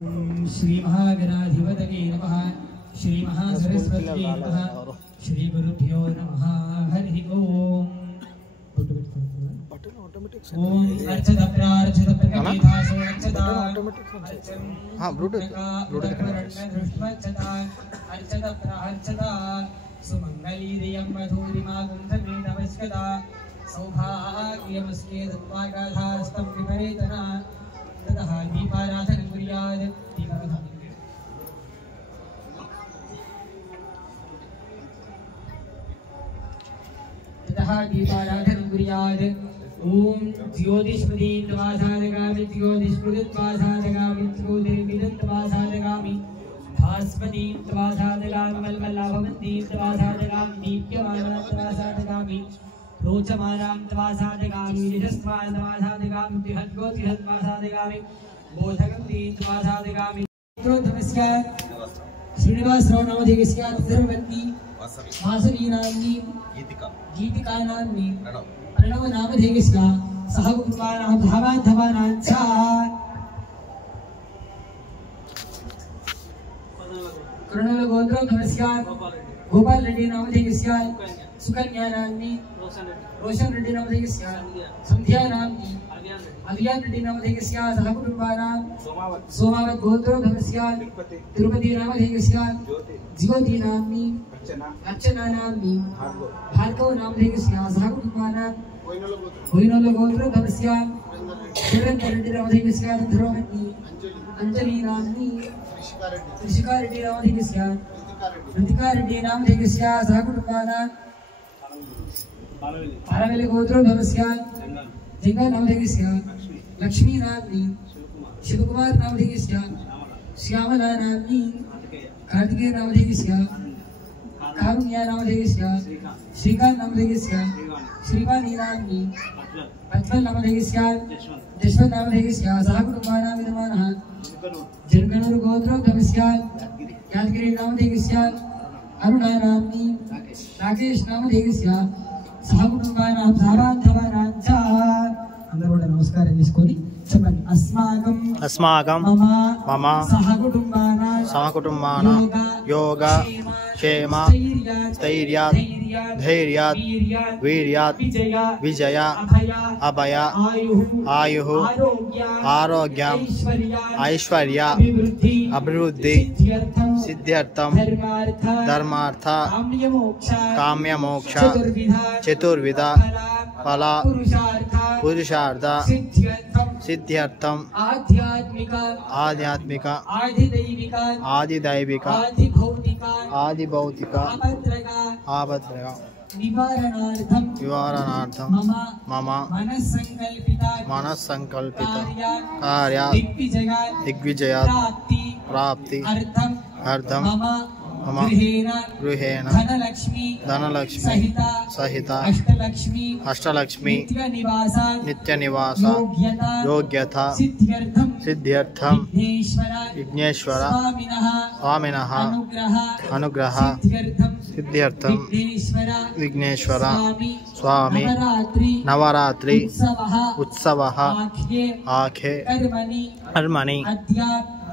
श्री महागणाधिपतये नमः। श्री महासरस्वत्यै नमः। श्री गुरुभ्यो नमः। हरि ओम। ओम अर्चत प्रार्चत प्रकटितासो अर्चता हां ब्लूटूथ अर्चत प्रार्चता सुमंगलीरियं मधुरिमागुं समेतवस्कदा सौभाग्यमस्के दत्वागाधास्तं विपरीतना ततः दीपाराधनं कुर्यात्। दीपाराधनं कुर्यात्। ओम ज्योतिष्मदीत्वासादगामि ज्योतिष्मदीत्वासादगामि ज्योतिर्विदत्वासादगामि भास्मदीत्वासादगामि मल्मल्लाभवन्दीत्वासादगामि दीप्यमानत्वासादगामि रोचमानात्वासादगामि निजस्त्वासादगामि तिहद्गोतिहद्वासादगामि बोधकं दीत्वासादगामि नमस्कार। श्रीनिवासराव नामधेयस्य सर्ववन्नी वासवीनाम्नी गीतिका नाम्नी प्रणव नामधेयस्य सह कुटुम्बानां भावाधवानां च कर्णल गोत्र धर्मस्य गोपाल रेड्डी नामधेयस्य सुकन्या नाम्नी रोशन रेड्डी नामधेयस्य संध्या नाम्नी अभियान रेड्डी नामधेयस्य सह कुटुम्बानां सोमावत गोत्र धर्मस्य तिरुपति नामधेयस्य ज्योति नाम्नी अर्चना नाम्नी भार्गव नामधेयस्य सह कुटुम्बानां होइनोल गोत्र धर्मस्य सुरेंद्र रेड्डी नामधेयस्य धर्मपत्नी अंजलि नाम्नी ऋषिका रेड्डी नामधेयस्य ऋतिका रेड्डी नामधेयस्य सह कुटुम्बानां पारवेले गोत्र धर्मस्य जंगा नामधेयस्य लक्ष्मी नाम्नी शिवकुमार नामधेयस्य श्यामला नाम्नी कार्तिकेय नामधेयस्य कारुण्या नामधेयस्य श्रीकांत नामधेयस्य श्रीवाणी नाम्नी प्रज्वल नामधेयस्य जशवंत नामधेयस्य सह कुटुम्बानां विद्यमानः जनगणुर गोत्र धर्मस्य यादगिरी नामधेयस्य अरुणा नाम्नी राकेश नामधेयस्य सह कुटुम्बानां भावाधवानां च అందరూ కూడా నమస్కారం చేసుకొని చెప్పండి అస్మాకం మమ సహ కుటుంబానా యోగ క్షేమ స్థైర్యాత్ ధైర్యాత్ వీర్యాత్ విజయ అభయ ఆయుః ఆరోగ్య ఐశ్వర్య అభివృద్ధి సిద్ధ్యర్థం ధర్మార్థ కామ్యమోక్ష చతుర్విధ ఫల పురుషార్థ సిద్ధ్యర్థం ఆధ్యాత్మిక ఆదిదైవిక ఆదిభౌతిక ఆపత్రయ నివారణార్థం మమ మనస్సంకల్పిత కార్య దిగ్విజయ ప్రాప్తి అర్థం మమ గృహేణ ధనలక్ష్మి సహిత అష్టలక్ష్మి నిత్యనివాస యోగ్యత సిద్ధ్యర్థం విఘ్నేశ్వర స్వామినః అనుగ్రహ సిద్ధ్యర్థం విఘ్నేశ్వర స్వామి నవరాత్రి ఉత్సవః ఆఖే కర్మణి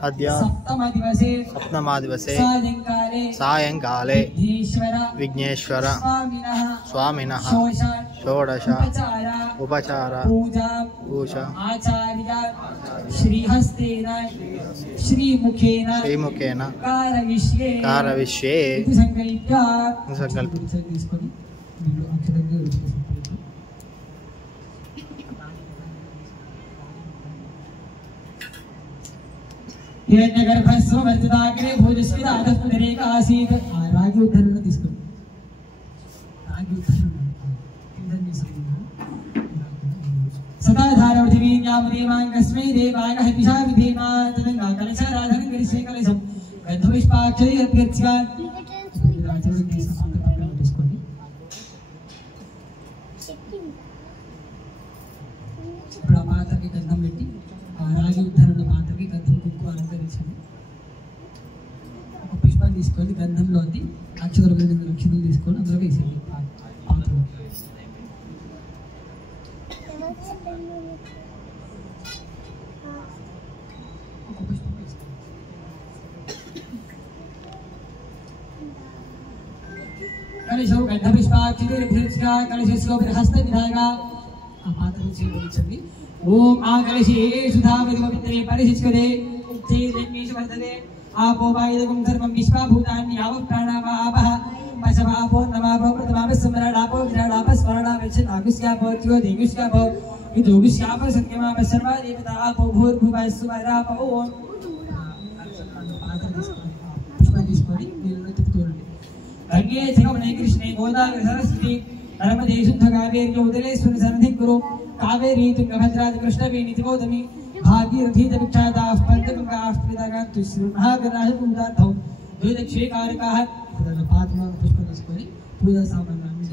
अद्य सप्तमदिवसे सायंकाले विघ्नेश्वर स्वामिनः षोडश उपचार पूजा श्रीहस्तेन श्रीमुखेन कारविष्ये संकल्प हिरण्यगर्भस्ववर्तिताग्रे भोजस्मितादस्मदरेकासीत् रागी उद्धरण తీసుకోండి रागी उद्धरण सदाधारवृथिवीन्यामदेवाङ्गस्मै देवाङ्गः पिशा विधेमा तदङ्गा कलशाराधनं करिष्ये कलशं गन्धपुष्पाक्षरे यद्गच्छ्य తీసుకోండి ఇప్పుడు ఆ పాత్రకి గంధం పెట్టి ఆ రాగి ఉద్ధరణ పాత్రకి గంధం కుంకుమ అలంకరించండి. ఒక పుష్పం తీసుకొని గంధంలో అది అక్షతలు 2 అక్షతలు తీసుకొని అందులో వేసేయండి పాత్రలో. ఒక పుష్పం వేసుకోండి. कलशौ गन्धपुष्पाक्षितिर्भिर्ष्या कलशस्यो बृहस्पतिधागा आपातरुचिर्वचन्ति ओम आकलशे सुधावदिवमित्रे परिशिष्यते चैतन्येष वर्तते आपो वायुदगुं सर्वं विश्वभूतानि यावः प्राणावापः पशवापो नमापो प्रथमापस्मरणापो विराडापस्मरणापश्चनागुष्यापो त्योदिगुष्यापो विदुगुष्यापो सत्यमापः सर्वा देवता आपो भूर्भुवः सुवरापो ओम पुष्पदिष्परि निरुतिपुतोरति गंगे जगमने कृष्णे गोदावरी सरस्वती नर्मदे शुद्ध कावेरी उदरेश्वरी सन्निधिं कुरु कावेरी तुंगभद्रादि कृष्णवेणी गौतमी भागीरथी दक्षादाः पंचगंगाः स्फुरितागान्तु श्रीमहागणाधिपतिमुदार्थौ द्वैदक्षेकारकाः पात्मा पुष्पदिष्परि पूजा सामान्यानि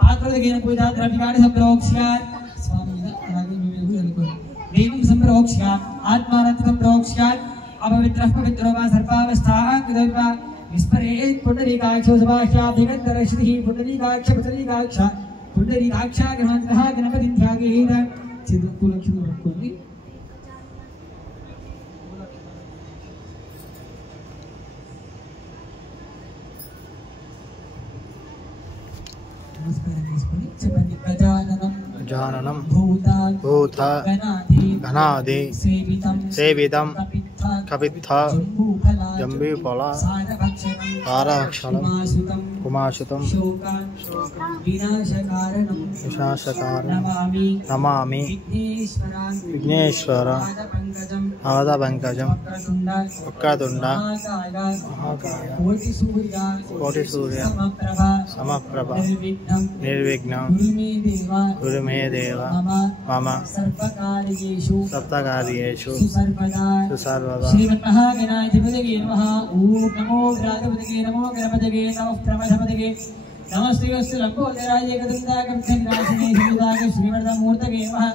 पात्रदगेन पूजा द्रव्याणि संप्रोक्ष्यात् स्वामिनः అలాగే మేము అనుకోండి దేవం సంప్రోక్ష్యాత్ ఆత్మానంత సంప్రోక్ష్యాత్ अपवित्रः पवित्रो वा सर्वावस्थाः कृतवा विस्मरेत् पुण्डरीकाक्षो सभाह्याभिगन्तरश्रीः पुण्डरीकाक्ष गणपतिः गणपतिं ध्यायेत् चित्रकुलक्षणं रक्कोंडि नमस्कारं చేసుకొని చెప్పండి गजाननं भूत गणादि सेवितं कपित्थ जम्बीफल ताराक्षरं कुमाशुतं विनाशकारणं नमामि विघ्नेश्वर पादपङ्कजं वक्रतुण्ड कोटिसूर्य समप्रभ निर्विघ्नं कुरु मे देव मम सप्तकार्येषु सुसर्वदा श्रीमन्महागणाधिपतये नमः ओम नमो गणाधिपतये नमो गणपतये नमः प्रमथपतये नमस्ते अस्तु लंबोदराय एकदन्ताकंठनिरासने श्रीदाग श्रीवरदमूर्तये नमः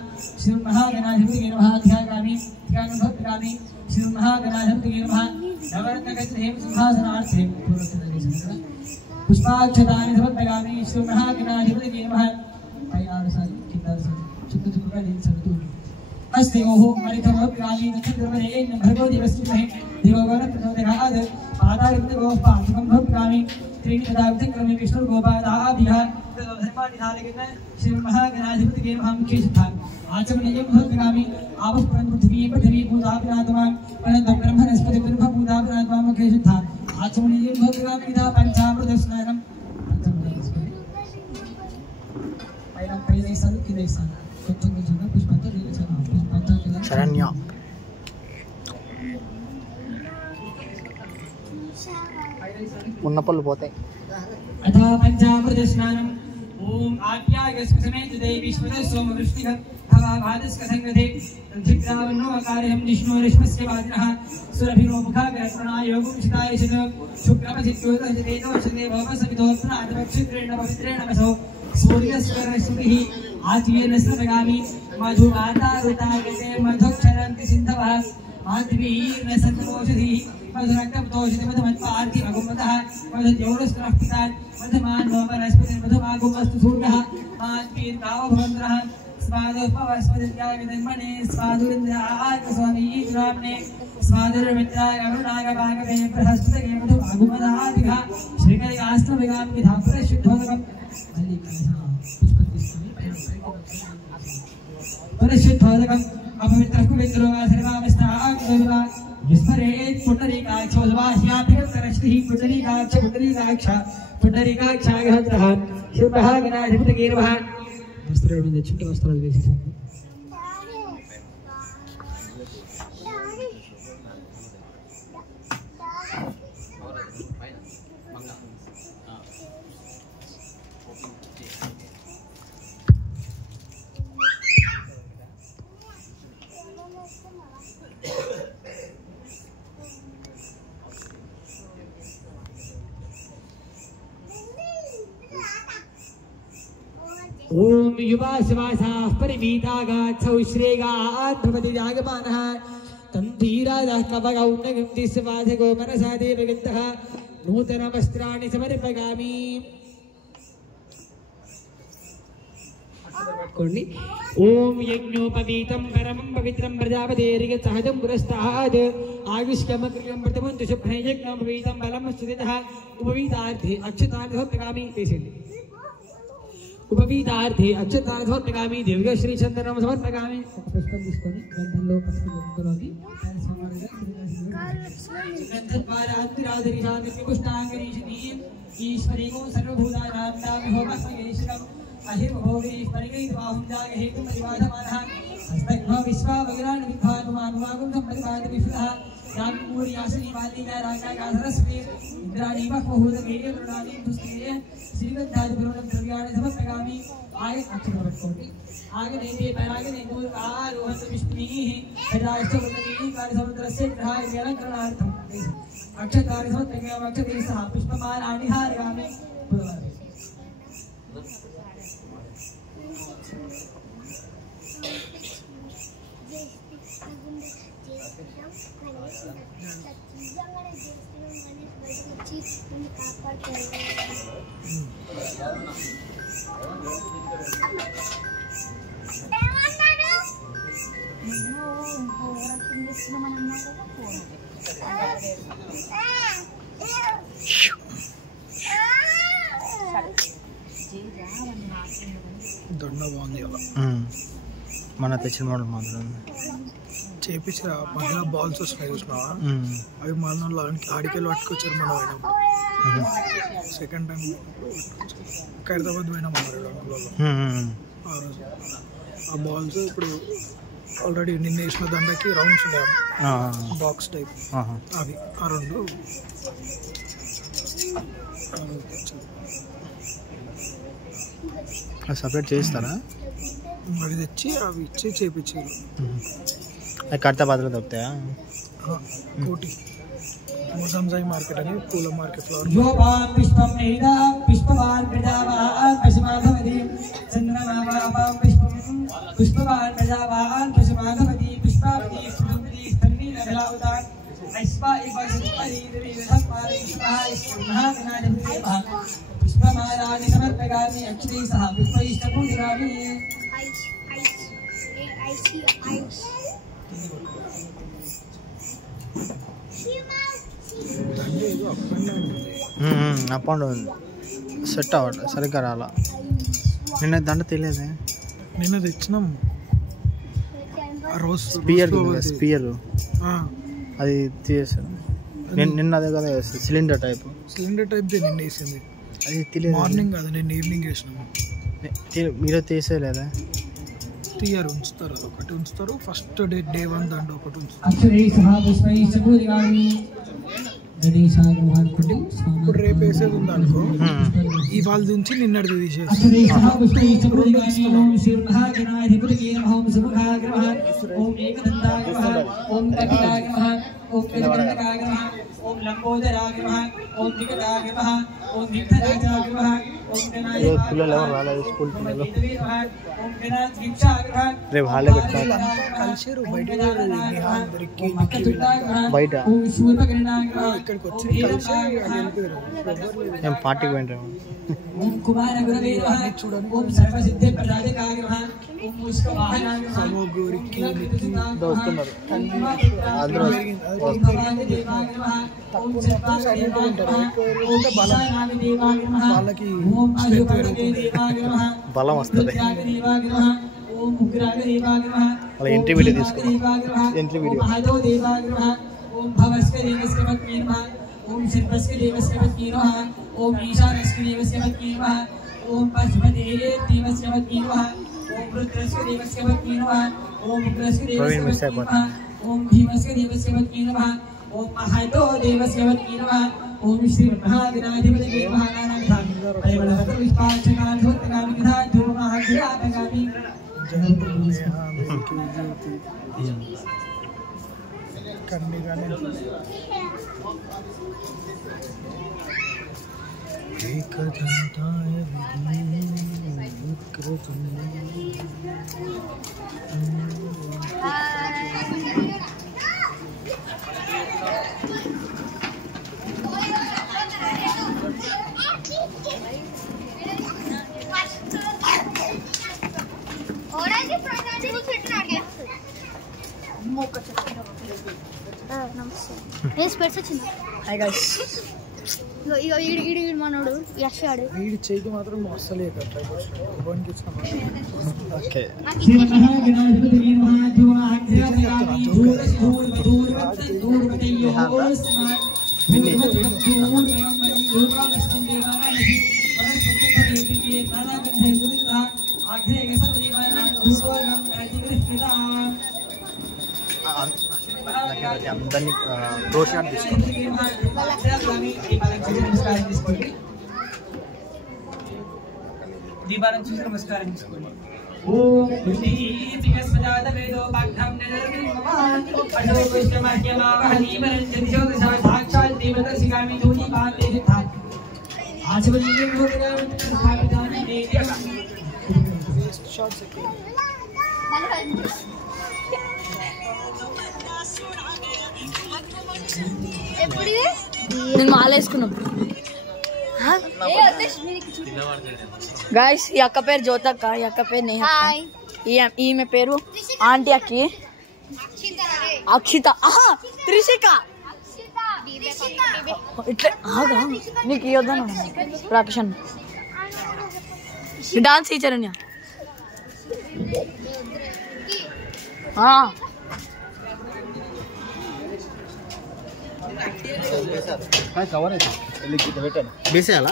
श्रीमन्महागणाधिपतये नमः ध्यायामि ध्यानभक्तिकामि श्रीमन्महागणाधिपतये नमः नवरत्नकस्तेम सिंहासनार्थे पुष्पाक्षतानि समर्पयामि श्रीमन्महागणाधिपतये नमः पयारसानि चित्तारसानि चित्तचुक्का दिन सन्तु अस्ते ओहो मरितमोप्यामि नक्षत्रमने भगवति वस्तुमहे दिवगण प्रचोदयात् पादारिक्तगो पाठकं भोप्यामि त्रीणि पदार्थक्रमे विष्णुर्गोपादाभिः धर्मानिधालकेन श्रीमन्महागणाधिपतये नमः मुख्यस्थान आचमनीयं भोप्यामि आपः पृथ्वी भूताभिनात्मान् अनन्तं ब्रह्मणस्पति ब्रह्मभूताभिनात्मान् मुख्यस्थान आचमनीयं भोप्यामि यथा पञ्चामृतस्नानं शरण्य मुन्नपल्लु పోతాయి अथा पंचामृत स्नानम ओम आज्ञायस्व समेत देवी स्वदस्वम वृष्टिः हवा भादस्क संगते धिक्रावन्नो अकार्यं विष्णुरिष्मस्य वादिनः सुरभिरो मुखाग्रस्मणायोगं चितायशत शुक्रमसिद्योतजतेतोषते भवसवितोत्तरादपक्षित्रेण पवित्रेण वसो सूर्यस्वरश्रुतिः आत्मेन सर्वगामि मधुमातारुतागते मधुक्षरन्ति सिन्धवः मातृवीर्न सन्तोषधिः मधुरक्तप्तोषित मधुमत्पार्थि अगुमतः मधुद्योरस्त्रः पितात् मधुमान्नो वनस्पति मधुमागुमस्तु सूर्यः मात्वीर्गावभवन्तरः स्वादोपवस्पतित्याय विदन्मने स्वादुरिन्द्रायकस्वामी ग्राम्णे स्वादुर्मित्राय अरुणागभागवे बृहस्पतिगे मधुमागुमदादिः श्रीकैलास्तविगां विधा पुरशुद्धोदकम् पुरशुद्धोदकम् अपवित्रः पवित्रो वा सर्वावस्थाः कृतवा विस्मरेत् पुण्डरीकाक्षो सभाह्याभिगन्तरश्रीः पुण्डरीकाक्षागहत्रः शिवमहागणाधिपतये नमः वस्त्राలను తెచ్చుంటే వస్త్రాలు వేసేసాను ओम युवा शिवासाः परिवीतागाच्छौ श्रेगात् भवति जागमानः तन्धीराजः कवगौन्नगन्ति स्वाधिको मनसा देवगन्तः नूतनवस्त्राणि समर्पयामि పెట్టుకోండి. ఓం యజ్ఞోపవీతం పరమం పవిత్రం ప్రజాపతేరిగ సహజం పురస్తాద్ ఆయుష్కమక్రియం ప్రథమం తుషభ్రయ యజ్ఞోపవీతం బలం స్థితః ఉపవీతార్థే అక్షతార్థ సమర్పయామి. తీసేయండి. ఉపవీతార్థే అక్షతార్థ సమర్పయామి. దేవిగా శ్రీ చందనం సమర్పయామి. ఒక పుష్పం తీసుకొని గ్రంథంలో పసుపు గంధంలోని ఈశ్వరీగో సర్వభూతానాం హోమస్మేషకం అహిర్భోగేశ్వరిగైర్వాహుం జాగహేతుం పరివాధమానః హస్తగ్నో విశ్వావగ్రాన్ విద్వానుమానువాగం సంపరివాద విశ్వః యామిమూర్యాసని వాలీగా రాజాగా సరస్వతి ఇంద్రాణి బహుభూతగేయ వృణాని దుస్తేయ శ్రీగంధాది బ్రహ్మ ద్రవ్యాన్ని సమర్పయామి. ఆగే అక్షరం పెట్టుకోండి. आगे देते पैरागे ने दूर आरोहण विष्णुः हृदयस्थवदनी कार्य समुद्रस्य ग्रहाय अलंकरणार्थम अक्षतारि समर्पयामि. अक्षते सह पुष्पमालानि हारयामि. దొండ బాగుంది అలా మన తెచ్చిన మోడల్ మాత్రం చేపించిన మహిళా బాల్స్ వస్తున్నాయి చూసినావా, అవి మన ఆడికెళ్ళి పట్టుకొచ్చారు. మనం పోయినప్పుడు సెకండ్ టైం ఖైరతాబాద్ పోయినాం అన్నారు ఆ రోజు. ఆ బాల్స్ ఇప్పుడు ఆల్రెడీ నిన్న వేసిన దండకి రౌండ్స్ ఉన్నాయి బాక్స్ టైప్, అవి ఆ రెండు సపరేట్ చేస్తారా? అవి తెచ్చి అవి ఇచ్చి చేపించారు. అవి ఖైరతాబాద్లో దొరుకుతాయా? కోటి మొజంజాయి మార్కెట్ అని పూల మార్కెట్లో పుష్పమాలాని సమర్పయామి. అక్షతే సహ పుష్పైష్టపూజయామి. అప్ అండ్ డౌన్ సెట్ అవ్వట్లేదు, సరిగ్గా రాలా. నిన్న దండ తెలియదే, నిన్న తెచ్చినాం. స్పియర్ అది తీసేసాను నిన్న. అదే కదా సిలిండర్ టైప్ నిన్న వేసింది. అది తెలియదు. మార్నింగ్ కదా, నేను ఈవినింగ్ వేసినాము. మీరు తీసేయలేదా? తీయరు, ఉంచుతారు. అది ఒకటి ఉంచుతారు. ఫస్ట్ డే 1 దండ ఒకటి ఉంచుతారు. ఇప్పుడు రేపు వేసేది ఉంది అనుకో, ఇవాళ నుంచి నిన్నటిది తీసేస్తాం. పిల్లలు ఎవరు రాలేదు, స్కూల్ పిల్లలు. రేపు హాలిడే పెట్టాలి. కలిసారు బయట ఇక్కడికి వచ్చి కలిసి మేము పార్టీకి పోయింటాము. వస్తున్నారు అందరూ. వాళ్ళకి బలం వస్తుంది. వాళ్ళ ఎంట్రీ వీడియో తీసుకున్నాం. ఎంట్రీ వీడియో ओम शिवस्य देवस्य वत्नी नमः. ओम ईशानस्य देवस्य वत्नी नमः. ओम पशुपते देवस्य वत्नी नमः. ओम रुद्रस्य देवस्य वत्नी नमः. ओम उग्रस्य देवस्य वत्नी नमः. ओम भीमस्य देवस्य वत्नी नमः. ओम महातो देवस्य वत्नी नमः. ओम श्री महागणाधिपतये महागणाधिपतये परिमलवत विष्पाचकाधोत्तगामि विधा धूमहाग्रापगामि कन्निगाने एकदंताय హాయ్ గైస్ ఇగో ఈడు మనోడు యశ్ ఆడు వీడి చేయికి మాత్రం అస్సలే ట్రైపాడ్కి ఇచ్చిన ఓకే అందరినీ ప్రో షాట్ తీసుకోండి. దీపాలను చూసి నమస్కారం చేసుకోండి. ఓం విష్ణుపీతికస్మజాత వేదో పాఠం నిరర్విమమాన్ అశో విష్ణుమహ్యమావహనీమరం జదిశోదశా సాక్షాత్ దేవదర్శిగామి ధూని పాంతే సిద్ధాం ఆశవనీయం భోగరాం స్థాపితాని దేవ్యం షార్ట్స్ నేను మాల వేసుకున్నప్పుడు గాయస్ ఈ అక్క పేరు జ్యోతక్క, ఈ అక్క పేరు నేహ, ఈమె పేరు ఆంటీ అక్కి అక్షిత, త్రిషిక. ఇట్లా ఆగా నీకు ఇవ్వద్దాను రాకేషన్ డాన్స్ టీచర్ అని కవర్ అయితే పెట్టాను వేసేయాలా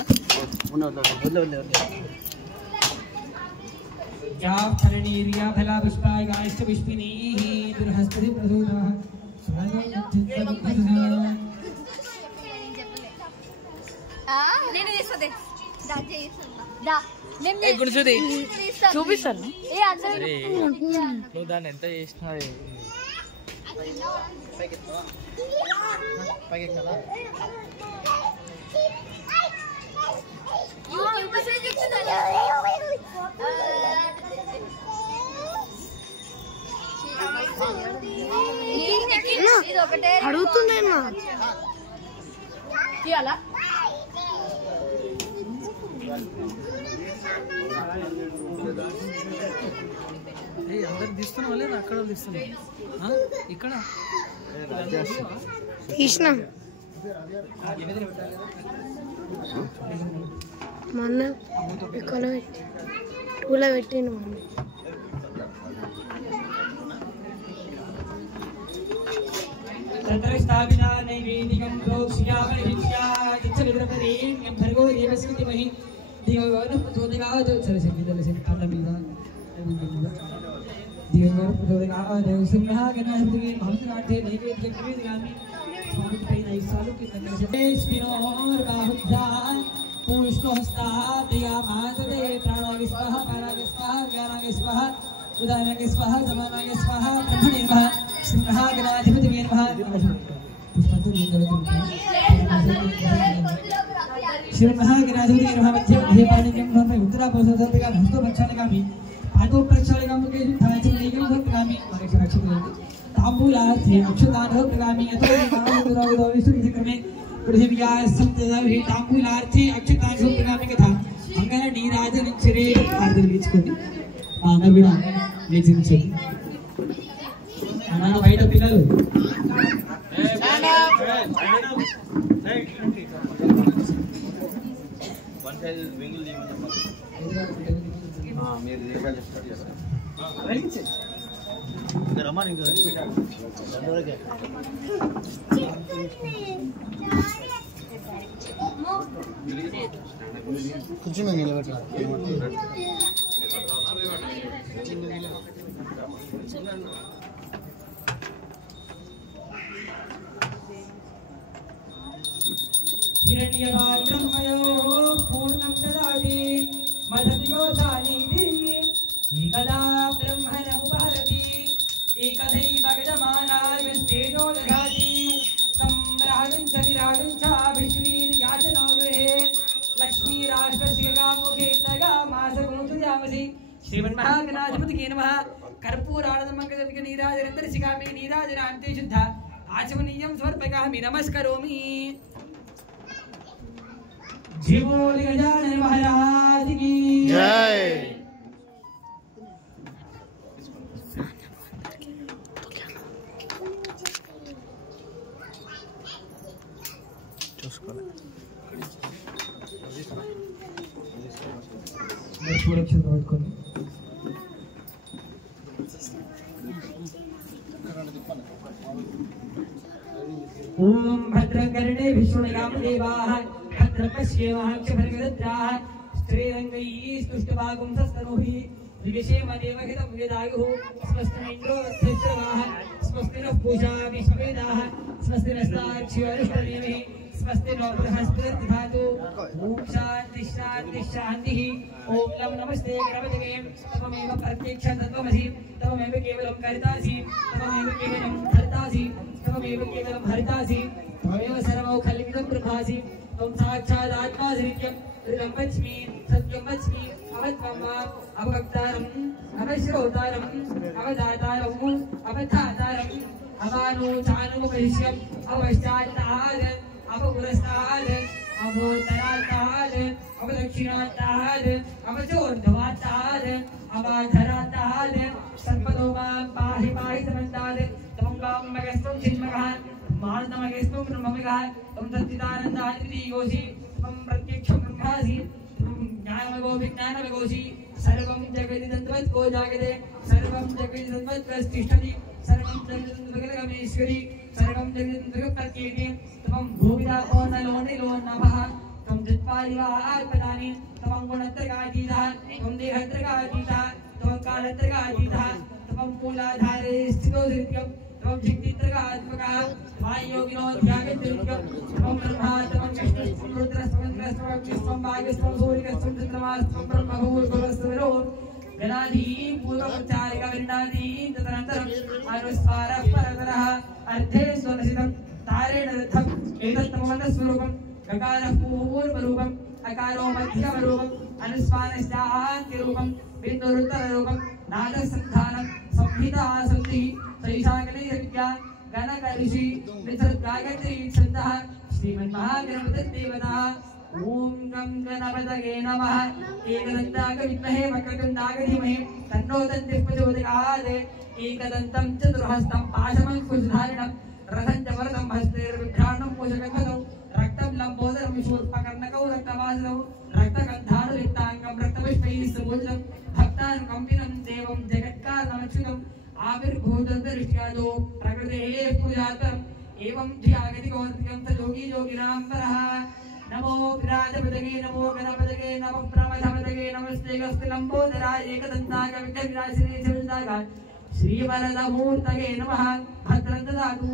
या फलनीर्या फला पुष्पाय गायश्च पुष्पिनीः दुर्हस्पति प्रसूतः చూపిస్తాను. నువ్వు దాన్ని ఎంత చేసినా పైకి కదా అడుగుతుందేనా అందరు తీస్తున్నావా లేదా అక్కడ తీస్తున్నా ఇక్కడ తీసిన మొన్న ఇక్కడ పెట్టి టూలో పెట్టిన మమ్మీ तत्रस्थापिता नैवेदिकं प्रोक्ष्यामहिष्या चित्तविद्रपरेण्यं भर्गो देवस्य धीमहि धियो प्रचोदयात् सरस्वती कालमीदा धियो प्रचोदयात् देवसिंहः गणपतिगे महाराठे नैवेद्यं निवेदयामि स्वामी पैनै सालुके नगरसे स्पिनोर बाहुभ्या पुष्पहस्तात् यामातदे प्राणाविस्वः प्राणाविस्वः ज्ञानाविस्वः उदानागे स्वाहा समानागे स्वाहा ब्रह्मणे नमः सिंहः गणाधिपतिवे नमः श्रीमः गणाधिपतिवे नमः मध्य पाणिनिं भवति उत्तरापोषधत्तगा हस्तो प्रक्षालयामि पादो प्रक्षालयामि धाचनेयं भक्तामि रक्षाक्षितोति ताम्बूलार्थे अक्षदानः प्रगामि यतो नामोदरावो विष्णुक्रमे पृथिव्या संतदाहि ताम्बूलार्थे अक्षदानः प्रगामि कथा अंगन नीराजन चिरे आर्दलिचुकोंడి అందరూ లేచింది అన్న బయట పిల్లలు కొంచెం నిలబెట్టాలి हिरण्यवाद्रमयो पूर्णं ददाति मदन्यो सानिधि एकदा ब्रह्मणमुपहरति एकदैव गजमानायुस्तेजो दधाति सम्राजं च विराजं च विष्णुर्याचनो गृहे लक्ष्मीराष्ट्रस्य कामुखे तगामासगोचयामसि श्रीमन्महागणाधिपतिगे नमः कर्पूरानन्दमङ्गलविग्रह नीराजनन्दर्शिखामि नीराजनान्ते शुद्ध आचमनीयं समर्पयामि नमस्करोमि जय बोल गजानन महाराज की जय। చూసుకోవాలి. పూలక్షేత్రం పెట్టుకోండి. ఓం భద్రకర్ణే విష్ణుయామదేవాః భద్రపశ్యేమాక్షభర్గద్రాः శ్రీరంగైः స్తుష్టభాగం సస్తనోభిः దిగశేమదేవహితం వేదాయుః స్వస్తిమింద్రో వత్సశ్రవాः స్వస్తి నః పూషా విశ్వవేదాः స్వస్తి నస్తాక్ష్యోరిష్టనేమిः స్వస్తి నో బృహస్పతిర్దధాతు. ఓం శాంతి శాంతి శాంతిః. ఓం నమస్తే గణపతయే తమేవ ప్రత్యక్ష తత్వమసి తమేవ కేవలం కరితాసి తమేవ కేవలం ధర్తాసి తమేవ కేవలం హరితాసి తమేవ సర్వం ఖల్విదం ప్రభాసి త్వం సాక్షాదాత్మాసి నిత్యం ఋతం వచ్మి సత్యం వచ్మి అవత్వం అవక్తారం అవశ్రోతారం అవదాతారం అవధాతారం అవానో చానుపరిష్యం అవశ్చాత్తాద అవపురస్తాద అవోత్తరాత్తాద అవదక్షిణాత్తాద అవచోర్ధవాత్తాద అవాధరాత్తాద సర్వతో మాం పాహి పాహి సమస్తాద త్వం వామగస్త్వం చిన్మగః మానమగస్త్వం బ్రహ్మమగః త్వం సచ్చిదానందాదితి యోసి త్వం ప్రత్యక్షం బ్రహ్మాసి జ్ఞానమగో విజ్ఞానమగోసి సర్వం జగదిదంతవత్ కో జాగదే సర్వం జగదిదంతవత్ తిష్టతి సర్వం జగదిదంతవగమేశ్వరి సర్వం జగదిదంతవగప్రత్యేకే త్వం భూమిదా ఓనలోనిలో నమః త్వం జత్పాదివార్పదాని త్వం గుణత్రగాతీతః త్వం దేహత్రగాతీతః త్వం కాలత్రగాతీతः త్వం మూలాధారే స్థితో ధృత్యం త్వం శక్తిత్రగాత్మకः వాయోగినో ధ్యాగత్రిత్యం త్వం బ్రహ్మా త్వం విష్ణు త్వం రుద్రస్త్వం త్వం వాయుస్త్వం సూర్యస్త్వం చంద్రమాస్త్వం బ్రహ్మభూర్భువస్సురో గణాధీం పూర్వోచ్చారిక విన్నాధీం తదనంతరం అనుస్వారః పరతరః అర్థే స్వరసితం తారేణ రథం ఏతత్తమవత స్వరూపం గకారః పూర్వరూపం అకారో మధ్యమరూపం అనుస్వారశ్చాంతి రూపం బిందురుత్తర రూపం నాదసంధానం సంహితా సంధి సైషాకలే విద్యా గణకరిషి విసర్గాయత్రీ ఛందః శ్రీమన్మహాగణపతిదేవతా. ఓం గం గణపతయే నమః. ఏకదంతాయ విద్మహే వక్రతుండాయ ధీమహి తన్నో దంతిః ప్రచోదయాత్. ఏకదంతం చతుర్హస్తం పాశమంకుశధారిణం రథం చ వరదం హస్తేర్విభ్రాణం మూషకగతం రక్తం లంబోదరం విశూర్పకర్ణకౌ రక్తవాసౌ రక్తగంధానులిప్తాంగం రక్తపుష్పైః సమూలం భక్తానుకంపినం దేవం జగత్కారణమచ్యుతం ఆవిర్భూతదృష్ట్యాదో ప్రకృతేః పూజార్థం ఏవం ధ్యాగతికోర్తికం స యోగి యోగినాం పరః. నమో విరాజపతగే నమో గణపతగే నమః ప్రమథపతగే నమస్తే గస్తి లంబోదరాయ ఏకదంతాయ విఘ్నవినాశినే చందాయ శ్రీవరదమూర్తగే నమః. భద్రం దదాతు.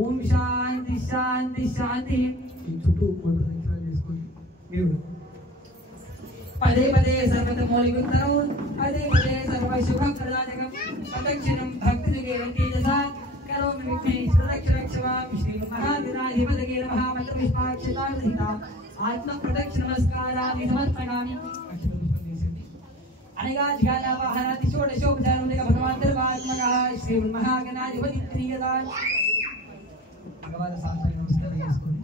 ఓం శాంతి శాంతి శాంతి. చుట్టూ ప్రదక్షిణాలు చేసుకోండి. మీరు పదే పదే సర్వతమౌలికుత్తరం పదే పదే సర్వశుభప్రదాయకం ప్రదక్షిణం భక్తిజగేవంతేజసా కరోమి విఘ్నేశ్వరక్షరక్షమాం. శ్రీమహాగణాధిపతగే నమః. మంత్రపుష్పాక్షతాసహిత ఆత్మ ప్రదక్షిణ నమస్కారాన్ని సమర్పయామి. అనేకాధికారావాహనాది షోడశోపచారములుగా భగవాన్ దర్బాత్మకః శ్రీమహాగణాధిపతి ప్రియదా. భగవాన్ సాష్టాంగ నమస్కారం చేసుకోండి.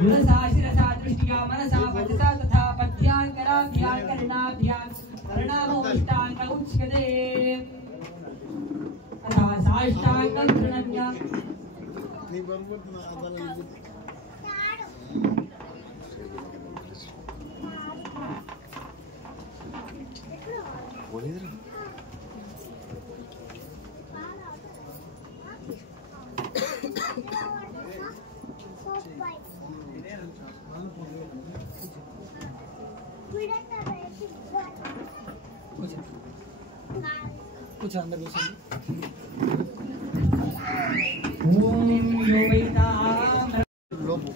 గుణసాశిరసా దృష్టిగా మనసా పతితా తథా పద్యాంకరాభ్యాం కరుణాభ్యాం కరుణామోష్టాంగ ఉచ్యతే తథా సాష్టాంగం ప్రణమ్యాం. కూర్చో అందరు కూర్చోండి. ఓం యోగైతాం లోపు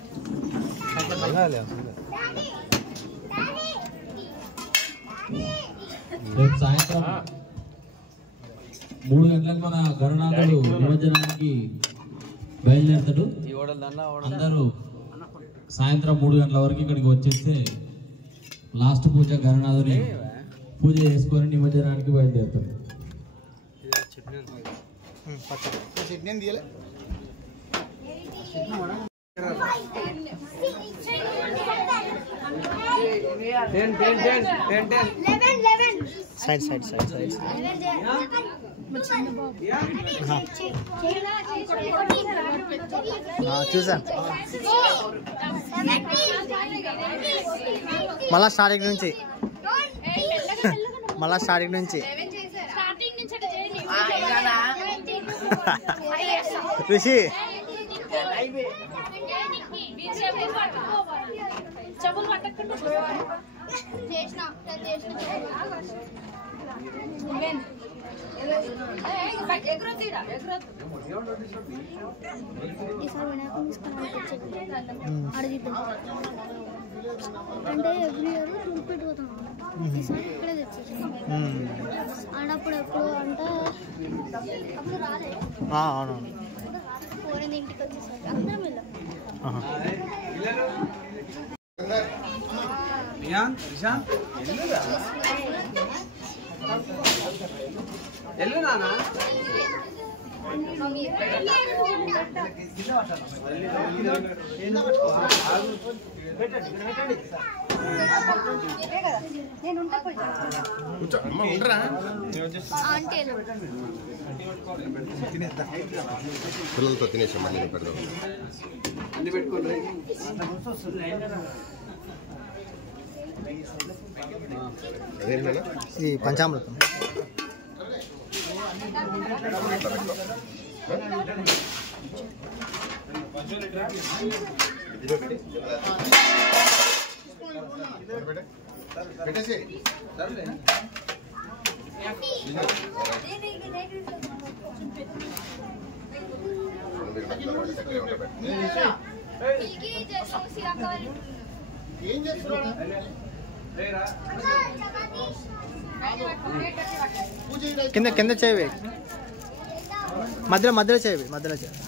రేపు సాయంత్రం 3 గంటలకు మన గరునాథుడు నిమజ్జనానికి బయలుదేరుతాడు. అందరూ సాయంత్రం 3 గంటల వరకు ఇక్కడికి వచ్చేస్తే లాస్ట్ పూజ గరునాథుని పూజ చేసుకొని నిమజ్జనానికి బయలుదేరుతాడు. సైడ్ సైడ్ సైడ్ సైడ్ చూసాను మళ్ళా స్టార్టింగ్ నుంచి ఋషి అంటే ఎవ్రీ ఇయర్ పెట్టుకుతాం ఇక్కడే తెచ్చేసాం ఆడప్పుడు ఎప్పుడు అంటే అప్పుడు రాలే అవునవును పోయింది ఇంటికి వచ్చేసరికి అందరం వెళ్ళాం పిల్లలతో తినేసాం మళ్ళీ పెడదాం ఈ పంచామృతం పెట్టేసి ఏం చేస్తున్నా కింద కింద చేయవి మధ్యలో చేయవి మధ్యలో చేయవి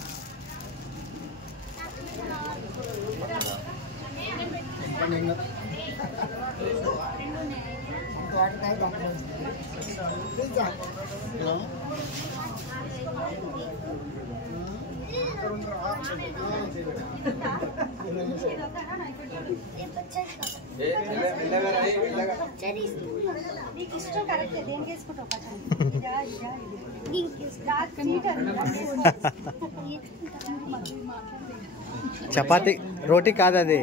చపాతి రోటీ కాదు అది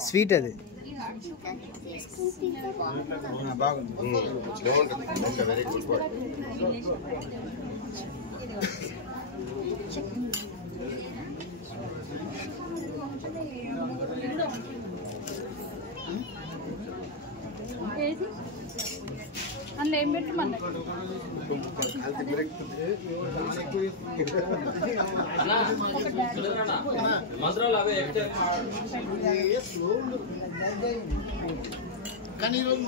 స్వీట్ అది బాగుంటుంది వెరీ గుడ్ అందులో ఏం పెట్టమన్నా మంత్రాలు అవే కానీ ఈరోజు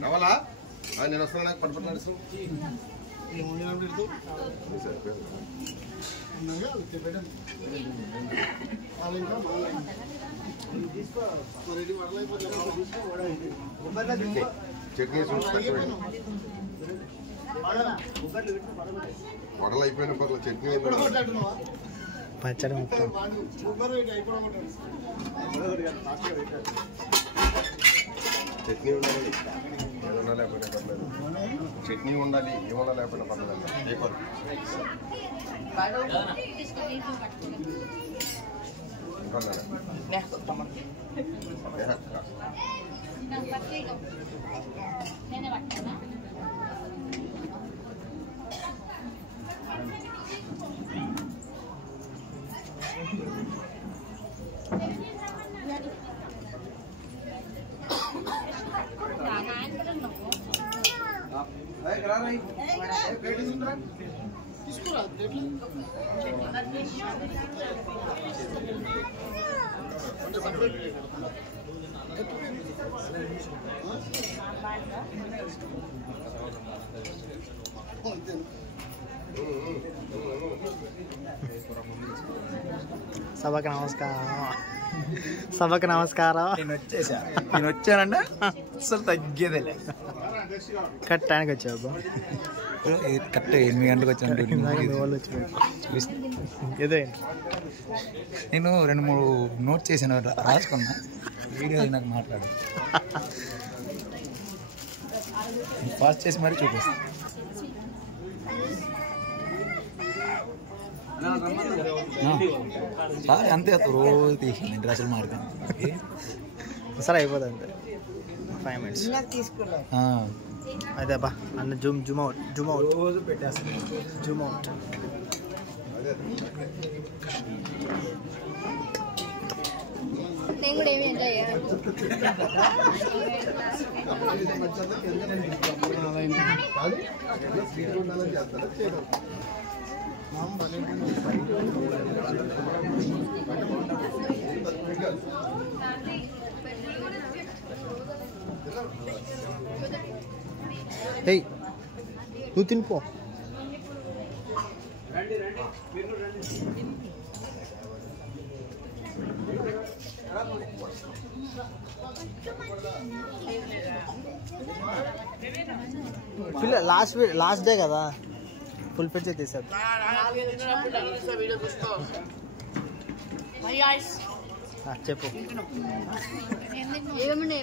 నవలా నేను వస్తున్నా నాకు పట్టుబడి చట్నీ వడలు అయిపోయిన పర్లేదు చట్నీ పచ్చడి మొత్తం చట్నీ ఉండాలి ఏమన్నా లేకపోయినా పర్లేదు చట్నీ ఉండాలి ఏమన్నా లేకపోయినా పర్లేదు పేపర్ సభకు నమస్కారం. సభకు నమస్కారం. నేను వచ్చానంటే అసలు తగ్గేదేలే. కట్టడానికి వచ్చావు కరెక్ట్ 8 గంటలకు వచ్చాను. ఇదే నేను 2-3 నోట్ చేశాను, రాసుకున్నా. వీడియో నాకు మాట్లాడు ఫాస్ట్ చేసి మరీ చూపిస్తాను. అంతే రోజు తీసింది డ్రెస్సులు మారుతాను. సరే అయిపోతుంది అంతే 5 minutes. అదే బా అన్న జూమ్ అవుట్ రోజు పెట్టేస్తాను. Zoom out. నేను కూడా ఏమి ఎంజాయ్ ఏయ్ నువ్వు తినిపో. పిల్ల లాస్ట్ డే కదా ఫుల్ పిక్చర్ తీసారు. చెప్పు ఏమన్నా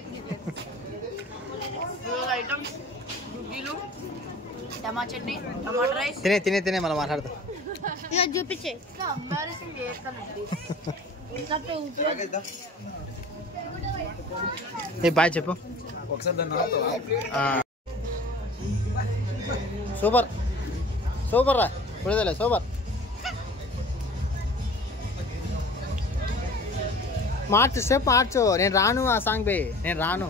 తినే మనం మాట్లాడతాం. ఇక చూపించే బాయ్ చెప్పు ఒకసారి దాన్ని సూపర్ రా విడుదలే సూపర్. మార్చు నేను రాను. ఆ సాంగ్ పోయి నేను రాను.